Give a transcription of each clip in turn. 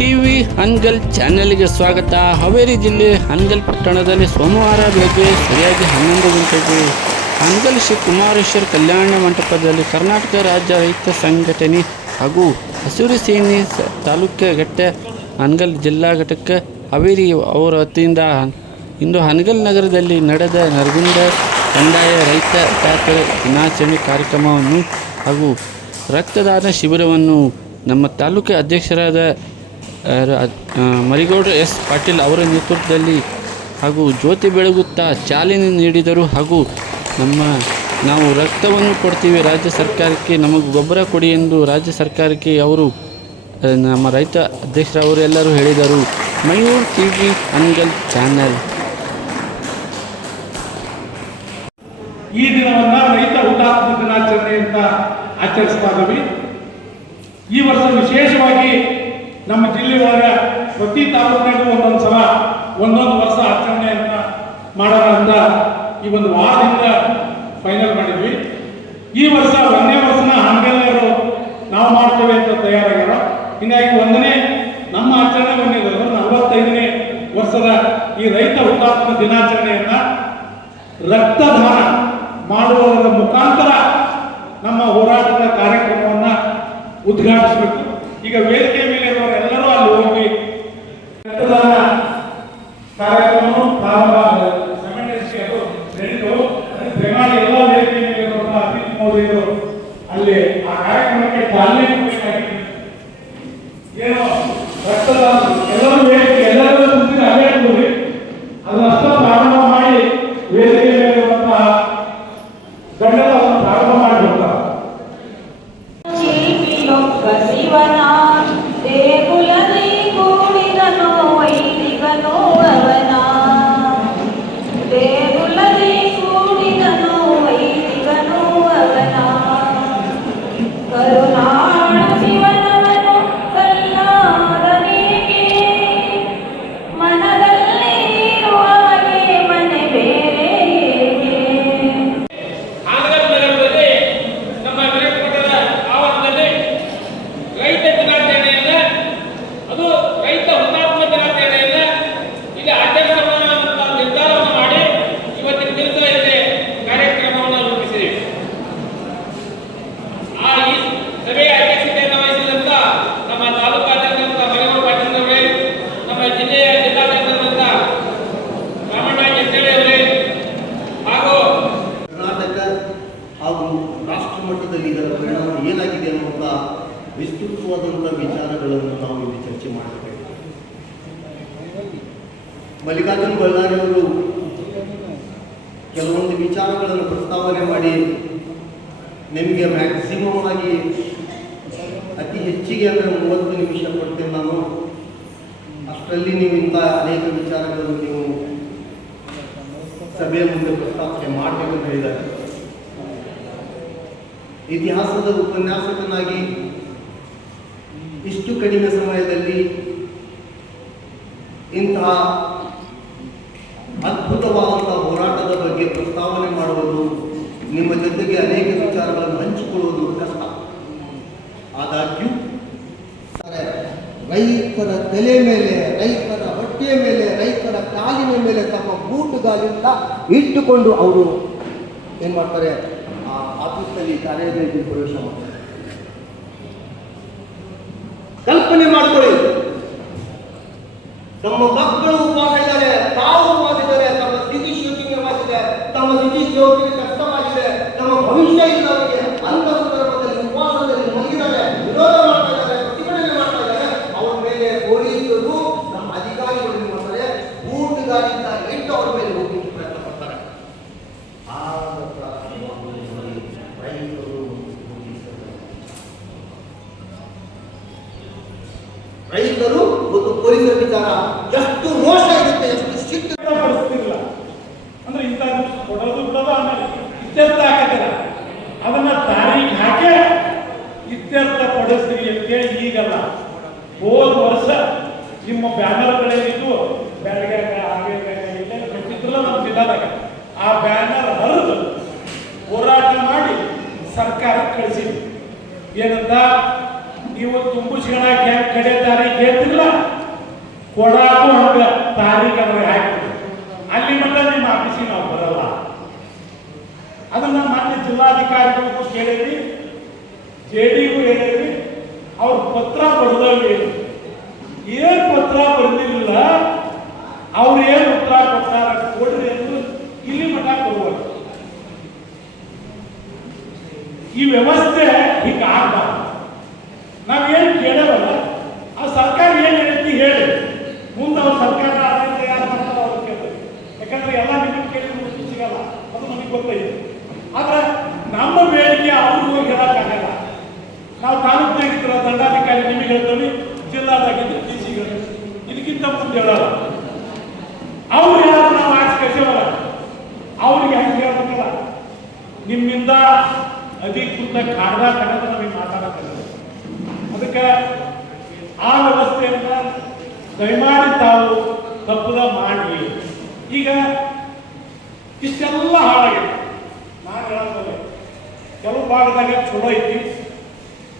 TV Hanagal ಚಾನೆಲ್ಗೆ ಸ್ವಾಗತ. ಹಾವೇರಿ ಜಿಲ್ಲೆ ಹನಗಲ್ ಪಟ್ಟಣದಲ್ಲಿ ಸೋಮವಾರ ಬೆಳಗ್ಗೆ ಸರಿಯಾಗಿ 11 ಗಂಟೆಗೆ ಹನಗಲ್ ಶ್ರೀ ಕುಮಾರೇಶ್ವರ ಕಲ್ಯಾಣ ಮಂಟಪದಲ್ಲಿ ಕರ್ನಾಟಕ ರಾಜ್ಯ ರೈತ ಸಂಘಟನೆ ಹಾಗೂ ಹಸಿರು ಸೇನೆ ತಾಲೂಕು ಘಟ್ಟ ಹನಗಲ್ ಜಿಲ್ಲಾ ಘಟಕ ಹಾವೇರಿ ಅವರ ವತಿಯಿಂದ ಇಂದು ಹನಗಲ್ ನಗರದಲ್ಲಿ ನಡೆದ ನರಗುಂದ ಕಂದಾಯ ರೈತ ಜಾತ್ರೆ ದಿನಾಚರಣೆ ಕಾರ್ಯಕ್ರಮವನ್ನು ಹಾಗೂ ರಕ್ತದಾನ ಶಿಬಿರವನ್ನು ನಮ್ಮ ತಾಲೂಕು ಅಧ್ಯಕ್ಷರಾದ ಮರಿಗೌಡ ಎಸ್ ಪಾಟೀಲ್ ಅವರ ನೇತೃತ್ವದಲ್ಲಿ ಹಾಗೂ ಜ್ಯೋತಿ ಬೆಳಗುತ್ತಾ ಚಾಲನೆ ನೀಡಿದರು. ಹಾಗೂ ನಾವು ರಕ್ತವನ್ನು ಕೊಡ್ತೀವಿ ರಾಜ್ಯ ಸರ್ಕಾರಕ್ಕೆ, ನಮಗೆ ಗೊಬ್ಬರ ಕೊಡಿ ಎಂದು ರಾಜ್ಯ ಸರ್ಕಾರಕ್ಕೆ ಅವರು ನಮ್ಮ ರೈತ ಅಧ್ಯಕ್ಷರವರು ಎಲ್ಲರೂ ಹೇಳಿದರು. Mayur TV Hanagal channel. ಈ ದಿನವನ್ನ ರೈತ ಹುತಾತ್ಮ ದಿನಾಚರಣೆ ಅಂತ ಆಚರಿಸ್ತಾ ಇದ್ದೀವಿ. ಈ ವರ್ಷ ವಿಶೇಷವಾಗಿ ನಮ್ಮ ಜಿಲ್ಲೆಯೊಳಗ ಪ್ರತಿ ತಾಲೂಕಿನಾಗೂ ಒಂದೊಂದು ಸಲ ಒಂದೊಂದು ವರ್ಷ ಆಚರಣೆಯನ್ನ ಮಾಡೋಣ ಅಂತ ಈ ಒಂದು ವಾರದಿಂದ ಫೈನಲ್ ಮಾಡಿದ್ವಿ. ಈ ವರ್ಷ 1ನೇ ವರ್ಷನ ಹನಗಲ್ನವರು ನಾವು ಮಾಡ್ತೇವೆ ಅಂತ ತಯಾರಾಗ್ಯಾರ. ಹೀಗಾಗಿ ನಮ್ಮ ಆಚರಣೆ 45ನೇ ವರ್ಷದ ಈ ರೈತ ಹುತಾತ್ಮ ದಿನಾಚರಣೆಯನ್ನ ರಕ್ತದಾನ ಮಾಡುವುದರ ಮುಖಾಂತರ ನಮ್ಮ ಹೋರಾಟದ ಕಾರ್ಯಕ್ರಮವನ್ನ ಉದ್ಘಾಟಿಸಬೇಕು. ಈಗ ವೇದಿಕೆ ಮೇಲೆ ಇರುವವರೆಲ್ಲರೂ ಅಲ್ಲಿ ಹೋಗಿ ರಕ್ತದಾನ ಕಾರ್ಯಕ್ರಮ ಪ್ರಾರಂಭ ಎಲ್ಲ ವೇದಿಕೆ ಮೇಲೆ ಇರುವಂತಹ ಅತಿಥಿ ಮೌಲ್ಯರು ಅಲ್ಲಿ ಆ ಕಾರ್ಯಕ್ರಮಕ್ಕೆ ಚಾಲನೆ ಕೊಡಬೇಕಾಗಿದೆ. ಏನೋ ರಕ್ತದಾನ ಎಲ್ಲರೂ ವೇದಿಕೆ ಎಲ್ಲರೂ ಮುಂದಿನ ಅಲ್ಲೇ ಕೂಡಿ ಅದನ್ನಷ್ಟ ಪ್ರಾರಂಭ ಮಾಡಿ ವೇದಿಕೆ ಮೇಲೆ ಇರುವಂತಹ ಗಂಡರನ್ನು ಪ್ರಾರಂಭ ಮಾಡಿಬಿಡ್ತಾರೆ. ರಾಷ್ಟ್ರಮಟ್ಟದಲ್ಲಿ ಇದರ ಪರಿಣಾಮ ಏನಾಗಿದೆ ಅನ್ನುವಂಥ ವಿಸ್ತೃತವಾದಂಥ ವಿಚಾರಗಳನ್ನು ನಾವು ಇಲ್ಲಿ ಚರ್ಚೆ ಮಾಡಬೇಕು. ಮಲ್ಲಿಕಾರ್ಜುನ್ ಬಳ್ಳಾರಿ ಅವರು ಕೆಲವೊಂದು ವಿಚಾರಗಳನ್ನು ಪ್ರಸ್ತಾವನೆ ಮಾಡಿ ನಿಮಗೆ ಮ್ಯಾಕ್ಸಿಮಮ್ ಆಗಿ ಅತಿ ಹೆಚ್ಚಿಗೆ ಅಂದರೆ 30 ನಿಮಿಷ ಕೊಡ್ತೇನೆ ನಾನು. ಅಷ್ಟರಲ್ಲಿ ನೀವು ಇಂಥ ಅನೇಕ ವಿಚಾರಗಳನ್ನು ನೀವು ಸಭೆಯ ಮುಂದೆ ಪ್ರಸ್ತಾವನೆ ಮಾಡಬೇಕಂತ ಹೇಳಿದ್ದಾರೆ. ಇತಿಹಾಸದ ಉಪನ್ಯಾಸಕನಾಗಿ ಇಷ್ಟು ಕಡಿಮೆ ಸಮಯದಲ್ಲಿ ಇಂತಹ ಅದ್ಭುತವಾದಂತಹ ಹೋರಾಟದ ಬಗ್ಗೆ ಪ್ರಸ್ತಾವನೆ ಮಾಡುವುದು, ನಿಮ್ಮ ಜೊತೆಗೆ ಅನೇಕ ವಿಚಾರಗಳನ್ನು ಹಂಚಿಕೊಳ್ಳುವುದು ಕಷ್ಟ. ಆದಾಗ್ಯೂ ರೈತರ ತಲೆ ಮೇಲೆ, ರೈತರ ಹೊಟ್ಟೆಯ ಮೇಲೆ, ರೈತರ ಕಾಲಿನ ಮೇಲೆ ತಮ್ಮ ಬೂಟುಗಾಲಿಂದ ಇಟ್ಟುಕೊಂಡು ಅವರು ಏನು ಮಾಡ್ತಾರೆ, ಆಫೀಸ್ನಲ್ಲಿ ಕಾರ್ಯಾಲಯದಲ್ಲಿ ಪ್ರವೇಶ ಮಾಡ್ತಾರೆ. ಕಲ್ಪನೆ ಮಾಡಿಕೊಳ್ಳಿ, ತಮ್ಮ ಮಕ್ಕಳು ಉಪವಾಸ ಇದ್ದಾರೆ, ತಾವು ಉಪವಾಸ ಇದ್ದಾರೆ, ತಮ್ಮ ಸ್ಥಿತಿ ಶೋಚನೀಯವಾಗಿದೆ, ತಮ್ಮ ಸ್ಥಿತಿ ಶೋಚನೆ ಕಷ್ಟವಾಗಿದೆ, ನಮ್ಮ ಭವಿಷ್ಯ ಇಲ್ಲ ಅವರಿಗೆ. ಅಂತ ಸಂದರ್ಭದಲ್ಲಿ ಉಪವಾಸದಲ್ಲಿ ಮಲಗಿದ್ದಾರೆ, ವಿರೋಧ ಮಾಡ್ತಾ ಇದ್ದಾರೆ, ಪ್ರತಿಭಟನೆ ಮಾಡ್ತಾ ಇದ್ದಾರೆ. ಅವರ ಮೇಲೆ ಪೊಲೀಸರು, ನಮ್ಮ ಅಧಿಕಾರಿಗಳು ಏನು ಮಾಡ್ತಾರೆ, ಬೂಟುಗಾಲಿಂದ ಇಟ್ಟು ಅವರ ಮೇಲೆ ಹೋಗಲಿಕ್ಕೆ ಪ್ರಯತ್ನ ಪಡ್ತಾರೆ. ರೈತರು ಮತ್ತು ಪೊಲೀಸರ ವಿಚಾರ ಎಷ್ಟು ರೋಷ ಇರುತ್ತೆ, ಎಷ್ಟು ಸಿಟ್ಟು ಪರಿಸ್ಥಿತಿಲ್ಲ ಅಂದ್ರೆ ಇಂಥ ಕೊಡೋದು ಬಿಡೋದು ಆಮೇಲೆ ಇತ್ಯರ್ಥ ಹಾಕತ್ತಾರ. ಅದನ್ನ ತಾರೀಖ್ ಹಾಕಿ ಇತ್ಯರ್ಥ ಪಡಿಸ್ತೀವಿ ಅಂತೇಳಿ ಈಗಲ್ಲ, ಹೋದ ವರ್ಷ ನಿಮ್ಮ ಬ್ಯಾನರ್ಗಳೇನಿದ್ದು ಬೆಳಗ್ಗೆ ಹಾಗೆ ಕಟ್ಟಿದ್ರಲ್ಲ ನಮ್ಮ ಜಿಲ್ಲಾದಾಗ, ಆ ಬ್ಯಾನರ್ ಹರಿದು ಹೋರಾಟ ಮಾಡಿ ಸರ್ಕಾರಕ್ಕೆ ಕಳಿಸಿದ್ವಿ. ಏನಂತ ನೀವು ತುಂಬಿಸ್ಕೊಳಕ್ಕೆ ಹೆಂಗೆ ಕಡೆ ದಾರಿ ಕೇಳ್ತಿರಲ್ಲ ಕೇಳಿದ್ವಿ, JDU ಹೇಳಿದ್ವಿ, ಅವ್ರ ಪತ್ರ ಬರೆದವ್ರಿ. ಏನ್ ಪತ್ರ ಬರೆದಿರಲಿಲ್ಲ, ಅವ್ರು ಏನ್ ಉತ್ತರ ಕೊಟ್ಟಾರ ಕೊಡ್ರಿ ಎಂದು ಇಲ್ಲಿ ಮಠ ಕೊಡುವರು. ಈ ವ್ಯವಸ್ಥೆ ಹೀಗೆ ಆಗ್ಬಾರ್ದು. ನಾವೇನು ಕೇಳವಲ್ಲ, ಆ ಸರ್ಕಾರ ಏನ್ ಹೇಳ್ತಿ ಹೇಳಿ, ಮುಂದೆ ಅವ್ರ ಸರ್ಕಾರ ಆಡಳಿತ ಯಾರು ಮಾಡ್ತಾರೋ ಅವ್ರು ಕೇಳಿ. ಯಾಕಂದ್ರೆ ಎಲ್ಲ ನಿಮಗೆ ಕೇಳಿದ್ರೆ ಸಿಗಲ್ಲ, ಅದು ನಮಗೆ ಗೊತ್ತೈತೆ. ಆದ್ರೆ ನಮ್ಮ ಬೇಡಿಕೆ ಅವ್ರಿಗೂ ಹೇಳಕ್ಕಾಗಲ್ಲ. ನಾವು ತಾಲೂಕಿನಾಗಿದ್ರೆ ದಂಡಾಧಿಕಾರಿ ನಿಮಗೆ ಹೇಳ್ತೀವಿ, ಜಿಲ್ಲಾದಾಗಿದ್ರೆ DC ಇದಕ್ಕಿಂತ ಮುಂದೆ ಹೇಳಲ್ಲ. ಅವ್ರು ಯಾರು ನಾವು ಆಚೆ ಕಳಿಸೋಲ್ಲ, ಅವ್ರಿಗೆ ಹೆಂಗೆ ಹೇಳ್ಬೇಕಲ್ಲ, ನಿಮ್ಮಿಂದ ಅಧಿಕೃತ ಕಾಗದ ತಗೊಂಡು ನಮಗೆ ಮಾತಾಡಕ್ಕಾಗಲ್ಲ. ಅದಕ್ಕೆ ಆ ವ್ಯವಸ್ಥೆಯನ್ನ ದಯಮಾಡಿ ತಾವು ತಪ್ಪದ ಮಾಡಿ. ಈಗ ಇಷ್ಟೆಲ್ಲ ಹಾಳಾಗಿದೆ. ನಾನು ಹೇಳೋದು ಕೆಲವು ಭಾಗದಾಗ ಚಲೋ ಐತಿ,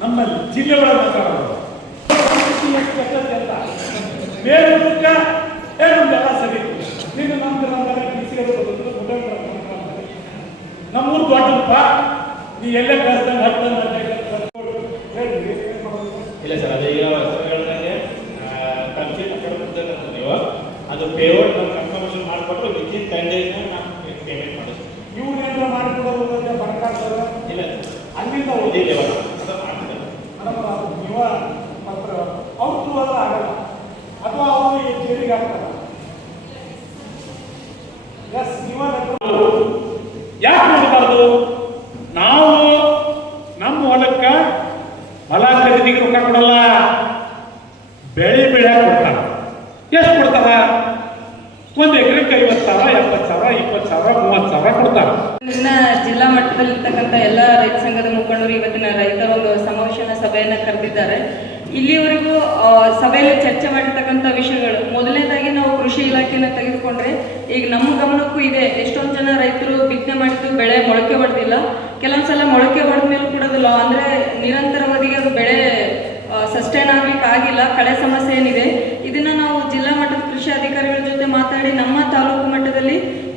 ನಮ್ಮ ಜಿಲ್ಲೆ ಒಳಗೆ ಮಾತಾಡೋದು ಬೇರೆ ನಮ್ದೆಲ್ಲ ಸರಿ. ನೀನು ನಮ್ಮೂರು ದೊಡ್ಡಪ್ಪ, ನೀ ಎಲ್ಲೇ ಕಳಿಸ್ದಂಗೆ ಇಲ್ಲ ಸರ್, ಅದು ಈಗ ಹೇಳಿದಂಗೆ ನೀವು ಅದು ಪೇಮೆಂಟ್ ನಾವು ಕನ್ಫರ್ಮೇಷನ್ ಮಾಡಿಕೊಟ್ಟು ವಿತಿನ್ 10 days ನಾವು ಪೇಮೆಂಟ್ ಮಾಡೋದು. ಇವ್ರು ಏನಾರ ಮಾಡಿಕೊಡೋದು ಬರ್ತಾರೆ ಇಲ್ಲ ಅಲ್ಲಿಂದ ಇದೇ ಲೆವೆಲ್ ಅದು ಮಾಡ್ತಾರೆ. ನೀವ ಪತ್ರ ಅವ್ರು ಅಲ್ಲ ಆಗಲ್ಲ, ಅಥವಾ ಅವರು ಜೈಲಿಗೆ ಹಾಕ್ತಾರ. ಎಸ್, ನೀವ ಯಾಕೆ ಮಾಡಬಾರ್ದು? ನಾವು ನಮ್ಮ ಹೊಲಕ್ಕ ಹೊಲ ಖರೀದಿಗೆ ರೊಕ್ಕ ಕೊಡಲ್ಲ, ಬೆಳೆ ಕೊಡ್ತಾರ. ಎಷ್ಟು ಕೊಡ್ತಾರ? 1 ಎಕರೆಗೆ 50,000, 70,000, 20,000, 30,000 ಕೊಡ್ತಾರ. ಇನ್ನ ಜಿಲ್ಲಾ ಮಟ್ಟದಲ್ಲಿರ್ತಕ್ಕಂಥ ಎಲ್ಲ ರೈತ ಸಂಘದ ಮುಖಂಡರು ಇವತ್ತಿನ ರೈತರ ಒಂದು ಸಮಾವೇಶನ ಸಭೆಯನ್ನು ಕರೆದಿದ್ದಾರೆ. ಇಲ್ಲಿವರೆಗೂ ಸಭೆಯಲ್ಲಿ ಚರ್ಚೆ ಮಾಡಿರ್ತಕ್ಕಂಥ ವಿಷಯಗಳು, ಮೊದಲನೇದಾಗಿ ನಾವು ಕೃಷಿ ಇಲಾಖೆಯನ್ನು ತೆಗೆದುಕೊಂಡ್ರೆ ಈಗ ನಮ್ಮ ಗಮನಕ್ಕೂ ಇದೆ, ಎಷ್ಟೊಂದು ಜನ ರೈತರು ಬಿತ್ತನೆ ಮಾಡಿದ್ದು ಬೆಳೆ ಮೊಳಕೆ ಹೊಡೆದಿಲ್ಲ. ಕೆಲವೊಂದ್ಸಲ ಮೊಳಕೆ ಹೊಡೆದ ಮೇಲೂ ಕೂಡ ಅದು ಅಂದರೆ ನಿರಂತರವಾಗಿ ಅದು ಬೆಳೆ ಸಸ್ಟೈನ್ ಆಗ್ಲಿಕ್ಕೆ ಆಗಿಲ್ಲ. ಕಳೆ ಸಮಸ್ಯೆ ಏನಿದೆ ಇದನ್ನ ನಾವು ಜಿಲ್ಲಾ ಮಟ್ಟದ ಕೃಷಿ ಅಧಿಕಾರಿಗಳ ಜೊತೆ ಮಾತಾಡಿ ನಮ್ಮ ತಾಲೂಕು ಮಟ್ಟದಲ್ಲಿ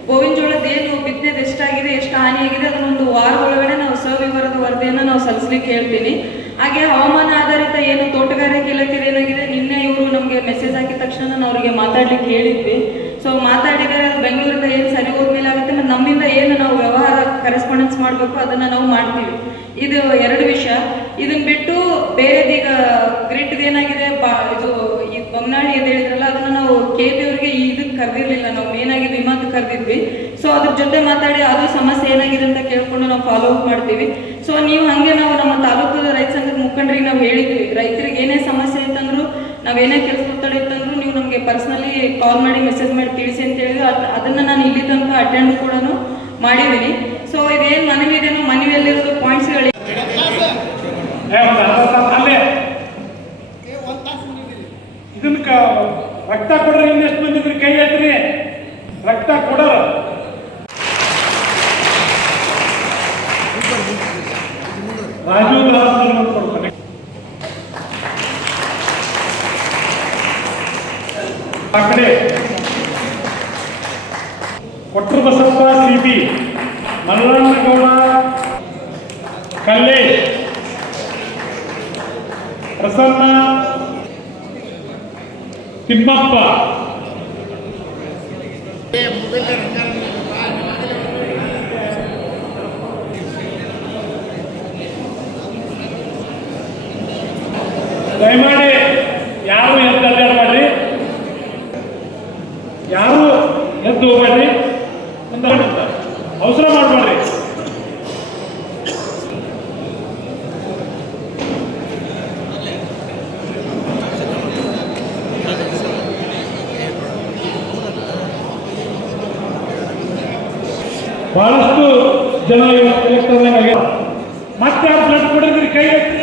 ಗೋವಿನ ಜೋಳದ ಏನು ಬಿತ್ತನೆದು ಎಷ್ಟಾಗಿದೆ, ಎಷ್ಟು ಹಾನಿಯಾಗಿದೆ, ಅದನ್ನೊಂದು ವಾರ ಒಳಗಡೆ ನಾವು ಸವಿವರದ ವರದಿಯನ್ನು ನಾವು ಸಲ್ಲಿಸ್ಲಿಕ್ಕೆ ಹೇಳ್ತೀನಿ. ಹಾಗೆ ಹವಾಮಾನ ಆಧಾರಿತ ಏನು ತೋಟಗಾರಿಕೆ ಇಲಾಖೆ ಏನಾಗಿದೆ, ನಿನ್ನೆ ಇವರು ನಮಗೆ ಮೆಸೇಜ್ ಹಾಕಿದ ತಕ್ಷಣ ನಾವು ಅವರಿಗೆ ಮಾತಾಡ್ಲಿಕ್ಕೆ ಹೇಳಿದ್ವಿ. ಸೊ ಮಾತಾಡಿದರೆ ಅದು ಬೆಂಗಳೂರಿಂದ ಏನು ಸರಿ ಹೋದ್ಮೇಲೆ ಆಗುತ್ತೆ, ಮತ್ತು ನಮ್ಮಿಂದ ಏನು ನಾವು ವ್ಯವಹಾರ ಕರೆಸ್ಪಾಂಡೆನ್ಸ್ ಮಾಡಬೇಕು ಅದನ್ನು ನಾವು ಮಾಡ್ತೀವಿ. ಇದು 2 ವಿಷಯ. ಇದನ್ನ ಬಿಟ್ಟು ಬೇರೆದೀಗ ಗ್ರಿಡ್ ಏನಾಗಿದೆ, ಇದು ಈ ಬೊಮ್ಮನಾಳಿ ಅಂತ ಹೇಳಿದ್ರಲ್ಲ, ಅದನ್ನ ನಾವು KP ಇದಕ್ಕೆ ಕರೆದಿರ್ಲಿಲ್ಲ, ನಾವು ಮೇನ್ ಆಗಿ ವಿಮಾನಕ್ಕೆ ಕರೆದಿದ್ವಿ. ಸೊ ಅದ್ರ ಜೊತೆ ಮಾತಾಡಿ ಅದು ಸಮಸ್ಯೆ ಏನಾಗಿದೆ ಅಂತ ಕೇಳ್ಕೊಂಡು ನಾವು ಫಾಲೋ ಅಪ್ ಮಾಡ್ತೀವಿ. ಸೊ ನೀವು ಹಾಗೆ ನಾವು ನಮ್ಮ ತಾಲೂಕದ ರೈತ ಸಂಘದ ಮುಖಂಡರಿಗೆ ನಾವು ಹೇಳಿದ್ವಿ, ರೈತರಿಗೆ ಏನೇ ಸಮಸ್ಯೆ ಇತ್ತಂದ್ರು, ನಾವೇನೇ ಕೆಲಸ ಒತ್ತಡ ಇತ್ತಂದ್ರು ನೀವು ನಮಗೆ ಪರ್ಸನಲಿ ಕಾಲ್ ಮಾಡಿ ಮೆಸೇಜ್ ಮಾಡಿ ತಿಳಿಸಿ ಅಂತ ಹೇಳಿದ್ರು. ಅದನ್ನ ನಾನು ಇಲ್ಲಿ ತನಕ ಅಟೆಂಡ್ ಕೂಡ ಮಾಡಿದ್ದೀನಿ. ಸೊ ಇದೇನು ಮನವಿ ಇದೆಯೋ ಮನವಿಯಲ್ಲಿರೋದು ಪಾಯಿಂಟ್ಸ್ಗಳು ಅಲ್ಲೇ ಇದನ್ನ ರಕ್ತ ಕೊಡ್ರಿ. ಇನ್ನೆಷ್ಟು ಬಂದಿದ್ರಿ ಕೈ ಎತ್ರಿ, ರಕ್ತ ಕೊಡೋರು. ರಾಜು ಕೊಡ್ತಾನೆ. ಆ ಕಡೆ ಕೊಟ್ರು ಬಸಪ್ಪ CB, ಮಲ್ಲಣ್ಣಗೌಡ ಕಲ್ಲೇಶ್, ಪ್ರಸನ್ನ ತಿಮ್ಮಪ್ಪ, ದಯಮಾಡಿ ಯಾರು ಎದ್ದು ಅಡ್ಡಾಡಬೇಡ್ರಿ, ಯಾರು ಎದ್ದು ಹೋಗ್ಬೇಡ್ರಿ, ಅವಸರ ಮಾಡಬೇಡ್ರಿ. ಬಹಳಷ್ಟು ಜನ ಮತ್ತೆ ಬ್ಲಡ್ ಕೊಡಿದ್ರಿ, ಕೈ ಎತ್ತಿ.